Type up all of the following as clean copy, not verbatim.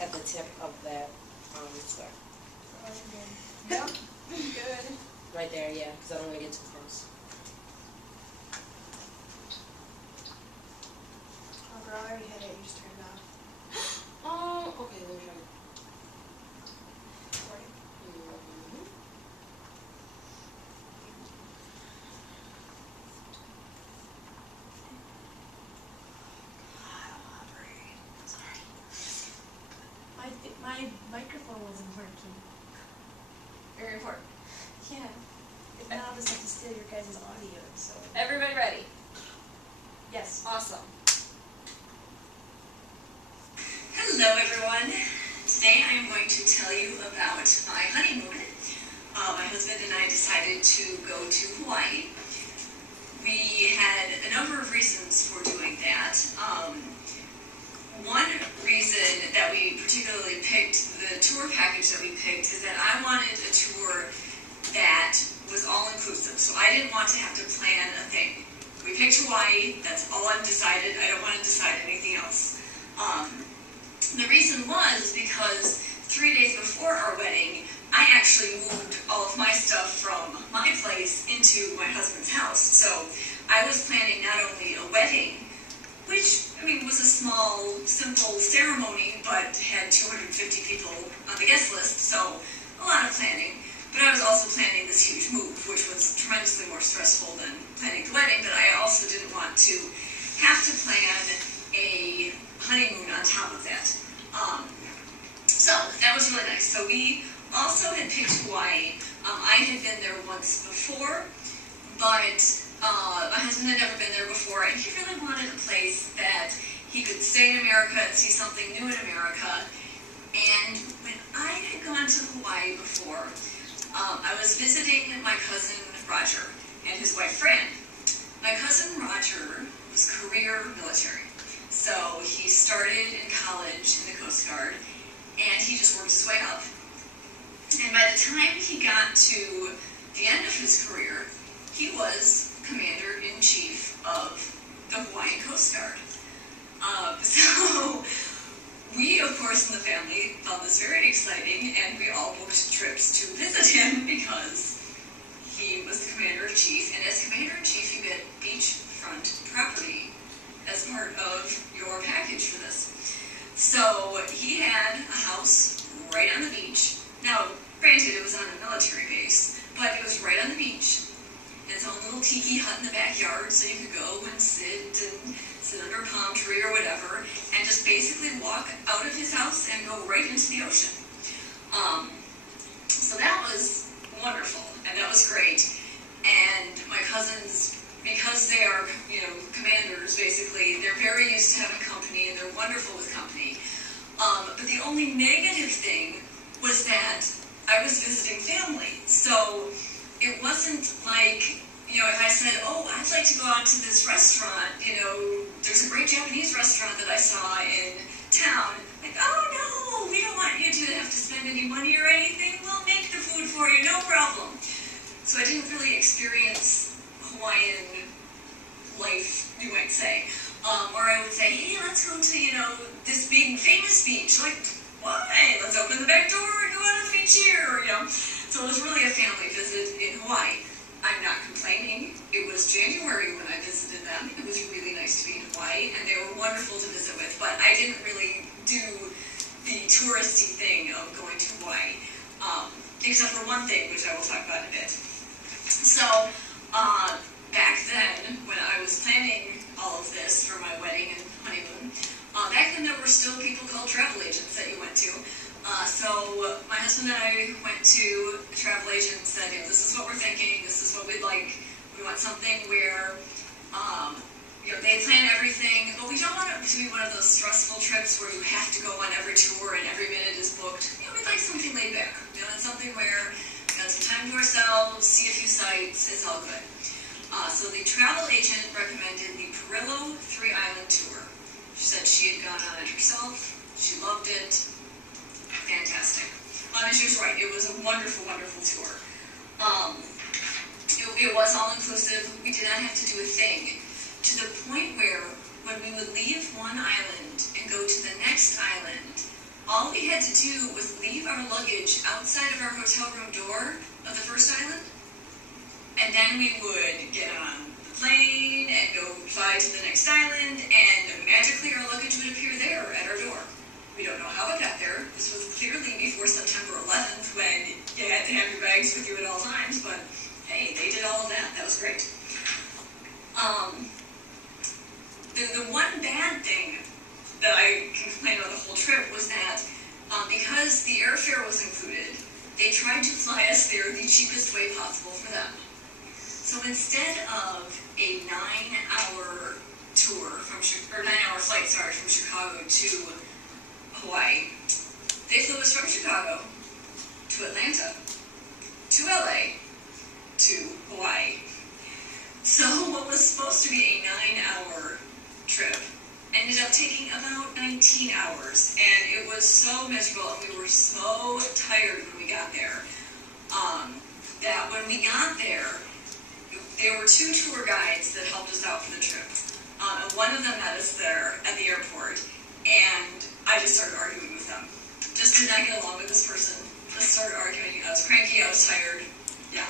at the tip of that square. Yep, good. Right there, yeah, because I don't want to get too close. Oh girl, I already had it, you just turned it off. Oh, okay, let me try. Recording. My microphone wasn't working. Very important. Yeah. If not, I'll just have to steal your guys' audio, so. Everybody ready? Yes. Awesome. Hello everyone. Today I am going to tell you about my honeymoon. My husband and I decided to go to Hawaii. We had a number of reasons for doing that. One reason that we particularly picked the tour package that we picked is that I wanted a tour that was all-inclusive, so I didn't want to have to plan a thing. We picked Hawaii, that's all I've decided. I don't want to decide anything else. The reason was because 3 days before our wedding, I actually moved all of my stuff from my place into my husband's house. So I was planning not only a wedding, which, I mean, was a small, simple ceremony, but had 250 people on the guest list, so a lot of planning. But I was also planning this huge move, which was tremendously more stressful than planning the wedding, but I also didn't want to have to plan a honeymoon on top of that. So that was really nice. So we also had picked Hawaii. I had been there once before, but my husband had never been there before, and he really wanted a place that he could stay in America and see something new in America. And when I had gone to Hawaii before, I was visiting my cousin Roger and his wife Fran. My cousin Roger was career military. So he started in college in the Coast Guard, and he just worked his way up. And by the time he got to the end of his career, he was Commander-in-Chief of the Hawaiian Coast Guard. So we, of course, in the family found this very exciting, and we all booked trips to visit him because he was the Commander-in-Chief, and as Commander-in-Chief you get beachfront property as part of your package for this. So he had a house right on the beach. Now, granted, it was on a military base, but it was right on the beach. His own little tiki hut in the backyard, so you could go and sit under a palm tree or whatever, and just basically walk out of his house and go right into the ocean. So that was wonderful, and that was great. And my cousins, because they are, commanders, basically, they're very used to having company, and they're wonderful with company. But the only negative thing was that I was visiting family. So it wasn't like, if I said, oh, I'd like to go out to this restaurant, there's a great Japanese restaurant that I saw in town. Like, oh no, we don't want you to have to spend any money or anything. We'll make the food for you, no problem. So I didn't really experience Hawaiian life, you might say. Or I would say, hey, let's go to, this big famous beach. Like, why? Let's open the back door and go out on the beach here, So it was really a family visit in Hawaii. I'm not complaining. It was January when I visited them. It was really nice to be in Hawaii, and they were wonderful to visit with, but I didn't really do the touristy thing of going to Hawaii, except for one thing, which I will talk about in a bit. So, back then, when I was planning all of this for my wedding and honeymoon, back then there were still people called travel agents that you went to. So my husband and I went to a travel agent and said, this is what we're thinking, this is what we'd like. We want something where, they plan everything, but we don't want it to be one of those stressful trips where you have to go on every tour and every minute is booked. We'd like something laid back. Something where we got some time to ourselves, see a few sights, it's all good. So the travel agent recommended the Perillo 3-Island tour. She said she had gone on it herself, she loved it. Fantastic. And she was right. It was a wonderful, wonderful tour. It was all-inclusive. We did not have to do a thing. To the point where when we would leave one island and go to the next island, all we had to do was leave our luggage outside of our hotel room door of the first island, and then we would get on the plane and go fly to the next island, and magically our luggage would appear there at our door. We don't know how it got there. This was clearly before September 11th, when you had to have your bags with you at all times, but hey, they did all of that. That was great. The one bad thing that I can complain about the whole trip was that because the airfare was included, they tried to fly us there the cheapest way possible for them. So instead of a 9-hour tour or 9-hour flight, from Chicago to Hawaii, they flew us from Chicago to Atlanta, to LA, to Hawaii. So what was supposed to be a 9-hour trip ended up taking about 19 hours, and it was so miserable, and we were so tired when we got there, that when we got there were 2 tour guides that helped us out for the trip. And one of them met us there at the airport, and I just started arguing with them. Just did not get along with this person. Just started arguing. I was cranky, I was tired. Yeah.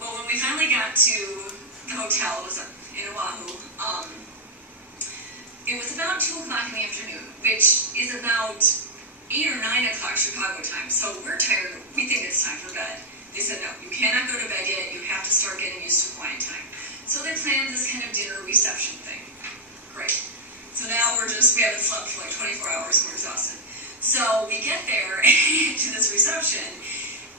Well, when we finally got to the hotel, it was in Oahu, it was about 2 o'clock in the afternoon, which is about 8 or 9 o'clock Chicago time. So we're tired. We think it's time for bed. They said, no, you cannot go to bed yet. You have to start getting used to quiet time. So they planned this kind of dinner reception thing. Great. So now we haven't slept for like 24 hours and we're exhausted. So we get there to this reception,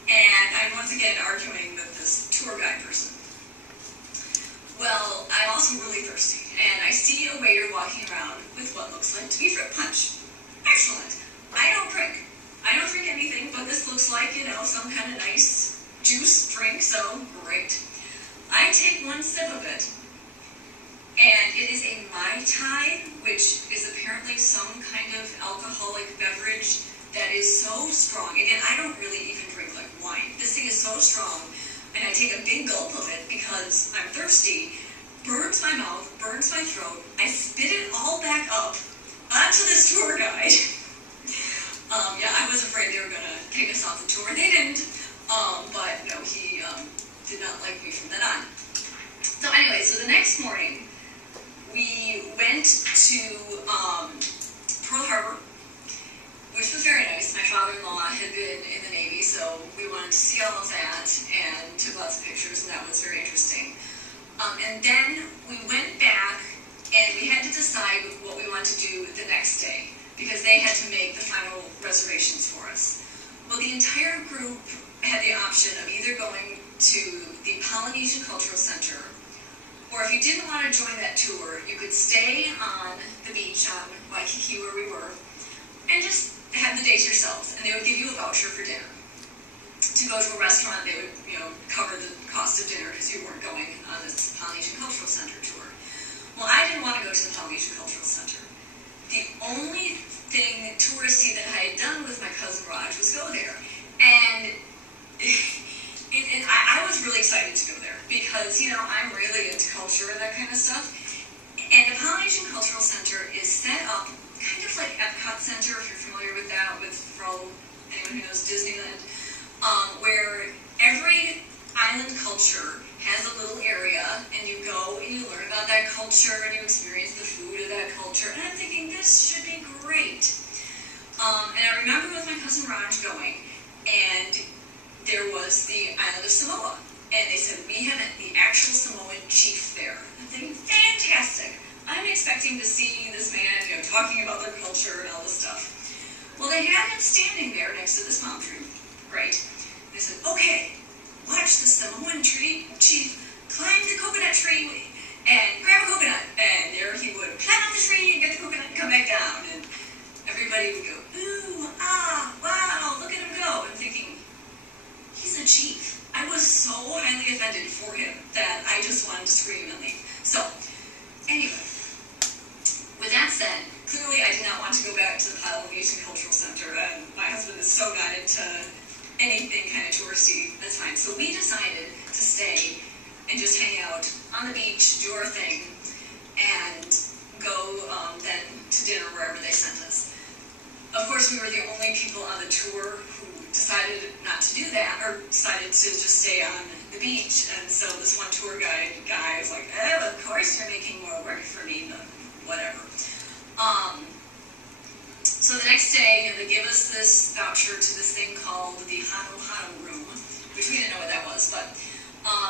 and I'm once again arguing with this tour guide person. Well, I'm also really thirsty, and I see a waiter walking around with what looks like to be fruit punch. Excellent. I don't drink anything, but this looks like, some kind of nice juice drink, so great. I take one sip of it, and it is a Mai Tai, which is apparently some kind of alcoholic beverage that is so strong. Again, I don't really even drink like wine. This thing is so strong, and I take a big gulp of it because I'm thirsty, burns my mouth, burns my throat. I spit it all back up onto this tour guide. I was afraid they were going to kick us off the tour. They didn't, but no, he did not like me from then on. So anyway, so the next morning, we went to Pearl Harbor, which was very nice. My father-in-law had been in the Navy, so we wanted to see all of that and took lots of pictures, and that was very interesting. And then we went back, and we had to decide what we wanted to do the next day, because they had to make the final reservations for us. Well, the entire group had the option of either going to the Polynesian Cultural Center, or if you didn't want to join that tour, you could stay on the beach on Waikiki where we were, and just have the day to yourselves, and they would give you a voucher for dinner. To go to a restaurant, they would, cover the cost of dinner because you weren't going on this Polynesian Cultural Center tour. Well, I didn't want to go to the Polynesian Cultural Center. The only thing touristy that I had done with my cousin Raj was go there, and I was really excited to go there because, I'm really into culture and that kind of stuff. And the Polynesian Cultural Center is set up kind of like Epcot Center, if you're familiar with that, anyone who knows Disneyland, where every island culture has a little area, and you go and you learn about that culture and you experience the food of that culture. And I'm thinking, this should be great. And I remember with my cousin Raj going, and there was the island of Samoa. And they said, we have the actual Samoan chief there. I'm thinking, fantastic. I'm expecting to see this man, talking about their culture and all this stuff. Well, they had him standing there next to this palm tree. Great. They said, okay, watch the Samoan chief climb the coconut tree and grab a coconut. And there he would climb up the tree and get the coconut and come back down. And everybody would go, ooh, ah, wow, look at him go. I'm thinking, he's a chief. I was so highly offended for him that I just wanted to scream and leave. So, anyway, with that said, clearly I did not want to go back to the Polynesian Cultural Center, and my husband is so not into anything kind of touristy. That's fine. So we decided to stay and just hang out on the beach, do our thing, and go then to dinner wherever they sent us. Of course, we were the only people on the tour who decided not to do that, or decided to just stay on the beach. And so this one tour guide guy was like, "Oh, of course you're making more work for me, but whatever." So the next day, they gave us this voucher to this thing called the Hano Hano room, which we didn't know what that was, but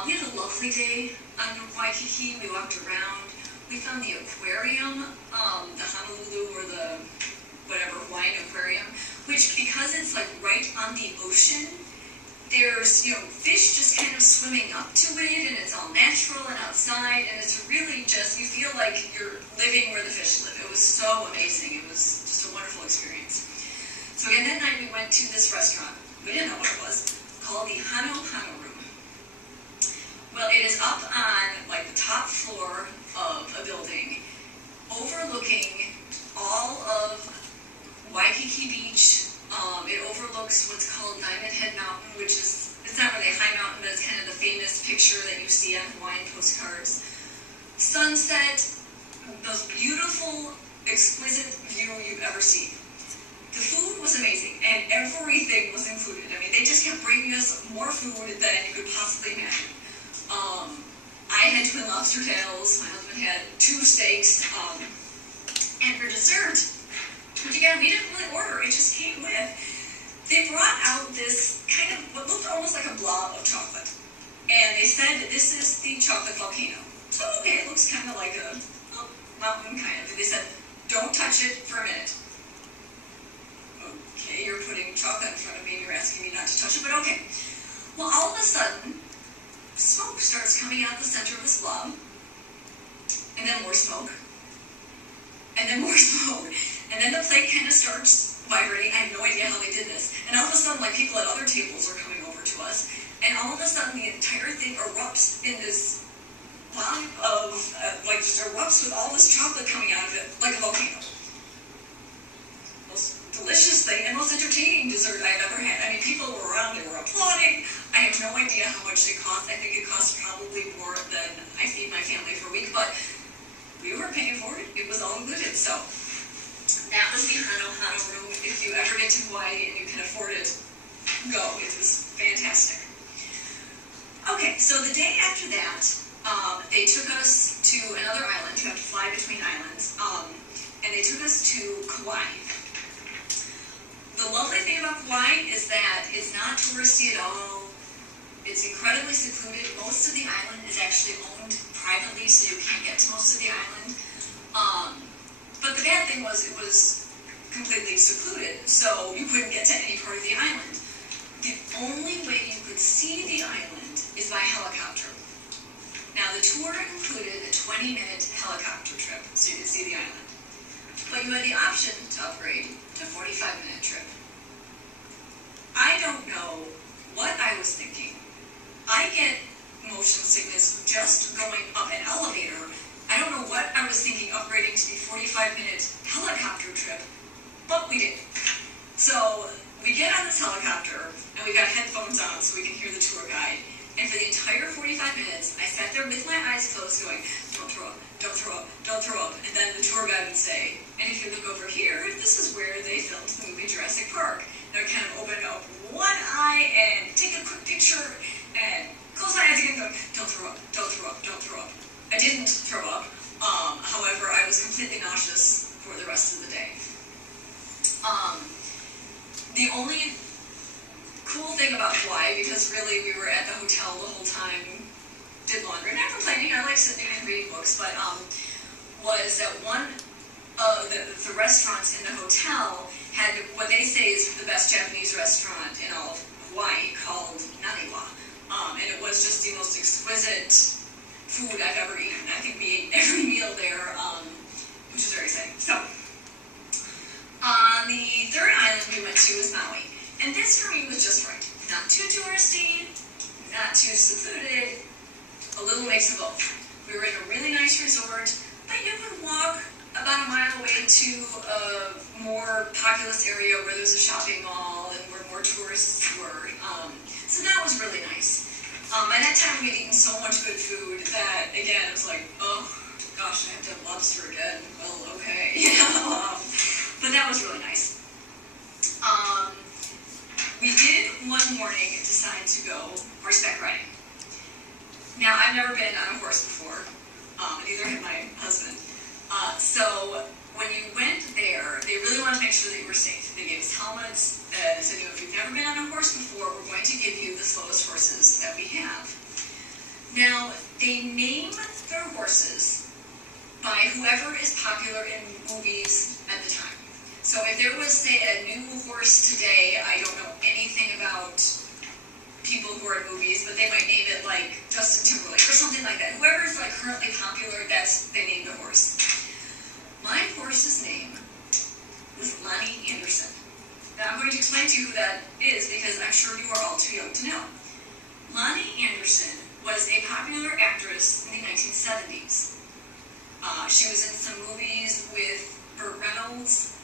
we had a lovely day on Waikiki. We walked around. We found the aquarium, the Honolulu or the whatever Hawaiian aquarium, which because it's like right on the ocean, there's fish just kind of swimming up to it, and it's all natural and outside, and it's really just, you feel like you're living where the fish live. It was so amazing. It was just a wonderful experience. So again, that night we went to this restaurant. We didn't know what it was, called the Hano Hano room. Well, it is up on like the top floor of a building, overlooking all of Waikiki Beach. It overlooks what's called Diamond Head Mountain, which is, it's not really a high mountain, but it's kind of the famous picture that you see on Hawaiian postcards. Sunset, most beautiful, exquisite view you've ever seen. The food was amazing, and everything was included. I mean, they just kept bringing us more food than you could possibly imagine. I had twin lobster tails, my husband had 2 steaks, and for dessert, which again, we didn't really order, it just came with, they brought out this kind of, what looked almost like a blob of chocolate. And they said, this is the chocolate volcano. So, okay, it looks kind of like a mountain, kind of. They said, don't touch it for a minute. Okay, you're putting chocolate in front of me, and you're asking me not to touch it, but okay. Well, all of a sudden, smoke starts coming out the center of this blob, and then more smoke, and then more smoke, and then the plate kind of starts vibrating. I have no idea how they did this, and all of a sudden, like, people at other tables are coming over to us, and all of a sudden, the entire thing erupts in this volume of, like, just erupts with all this chocolate coming out of it, like a volcano. Most delicious thing, and most entertaining dessert I've ever had. I mean, people were around, they were applauding. I have no idea how much it cost. I think it cost probably more than I feed my family for a week, but we were paying for it. It was all included. So that was the Hano Hano room. If you ever get to Hawaii and you can afford it, go. It was fantastic. Okay, so the day after that, they took us to another island. You have to fly between islands. And they took us to Kauai. The lovely thing about Kauai is that it's not touristy at all. It's incredibly secluded. Most of the island is actually owned privately, so you can't get to most of the island. But the bad thing was it was completely secluded, so you couldn't get to any part of the island. The only way you could see the island is by helicopter. Now, the tour included a 20-minute helicopter trip, so you could see the island. But you had the option to upgrade to a 45-minute trip. I don't know what I was thinking. I get motion sickness just going up an elevator. I don't know what I was thinking upgrading to the 45-minute helicopter trip, but we did. So we get on this helicopter, and we got headphones on so we can hear the tour guide. And for the entire 45 minutes, I sat there with my eyes closed going, don't throw up, don't throw up, don't throw up. And then the tour guide would say, and if you look over here, this is where they filmed the movie Jurassic Park. And I would kind of open up one eye and take a quick picture and close my eyes again going, don't throw up, don't throw up, don't throw up. I didn't throw up. However, I was completely nauseous for the rest of the day. The only cool thing about Hawaii, because really we were at the hotel the whole time, did laundry. Not complaining, I like sitting and reading books, but was that one of the restaurants in the hotel had what they say is the best Japanese restaurant in all of Hawaii, called Naniwa. And it was just the most exquisite food I've ever eaten. I think we ate every meal there, which was very exciting. So, on the third island we went to was Maui. And this for me was just right. Not too touristy, not too secluded, a little mix of both. We were in a really nice resort, but you could walk about a mile away to a more populous area where there's a shopping mall and where more tourists were. So that was really nice. By that time we had eaten so much good food that, again, it was like, oh, gosh, I have to have lobster again. Well, okay. But that was really nice. we did one morning decide to go horseback riding. Now, I've never been on a horse before, neither had my husband. So when you went there, they really wanted to make sure that you were safe. They gave us helmets. They said, if you've never been on a horse before, we're going to give you the slowest horses that we have. Now, they name their horses by whoever is popular in movies at the time. So if there was, say, a new horse today, I don't know anything about people who are in movies, but they might name it like Justin Timberlake or something like that. Whoever is like currently popular, they name the horse. My horse's name was Lonnie Anderson. Now I'm going to explain to you who that is because I'm sure you are all too young to know. Lonnie Anderson was a popular actress in the 1970s. She was in some movies with Burt Reynolds.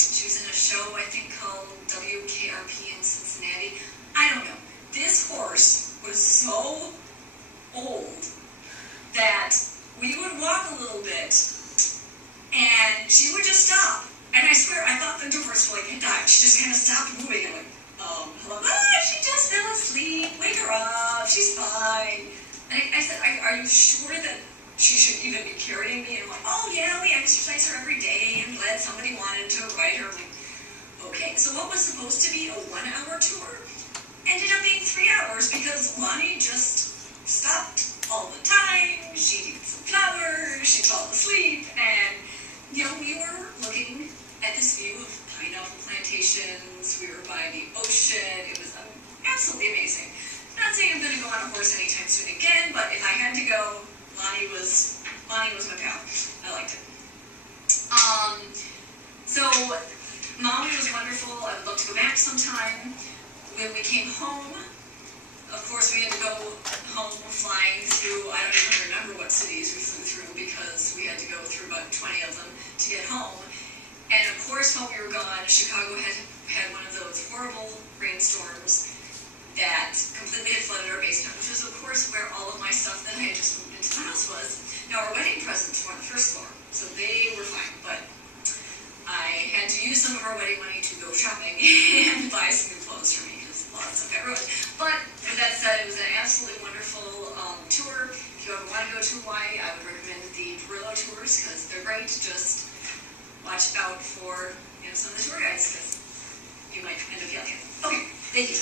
She was in a show, I think, called WKRP in Cincinnati. I don't know. This horse was so old that we would walk a little bit and she would just stop. And I swear, I thought the horse had died. She just kind of stopped moving. I'm like, hello? She just fell asleep. Wake her up. She's fine. And I said, are you sure that she should even be carrying me? And I'm like, oh yeah, we exercise her every day. I'm glad somebody wanted to ride her. I'm like, okay. So what was supposed to be a 1-hour tour ended up being 3 hours because Lonnie just stopped all the time. She'd eat some flowers. She'd fall asleep. And, we were looking at this view of pineapple plantations. We were by the ocean. It was absolutely amazing. Not saying I'm going to go on a horse anytime soon again, but if I had to go, Lonnie was my pal. I liked it. So Maui was wonderful. I would love to go back sometime. When we came home, of course we had to go home flying through, I don't even remember what cities we flew through because we had to go through about 20 of them to get home. And of course while we were gone, Chicago had one of those horrible rainstorms that completely had flooded our basement, which was of course where all of my stuff that I had just moved into the house was. Now our wedding presents were on the first floor, so they were fine, but I had to use some of our wedding money to go shopping and buy some new clothes for me. Lots of ruined. But with that said, it was an absolutely wonderful tour. If you ever want to go to Hawaii, I would recommend the Perillo tours because they're great. Just watch out for some of the tour guides because you might end up yelling. Okay, thank you.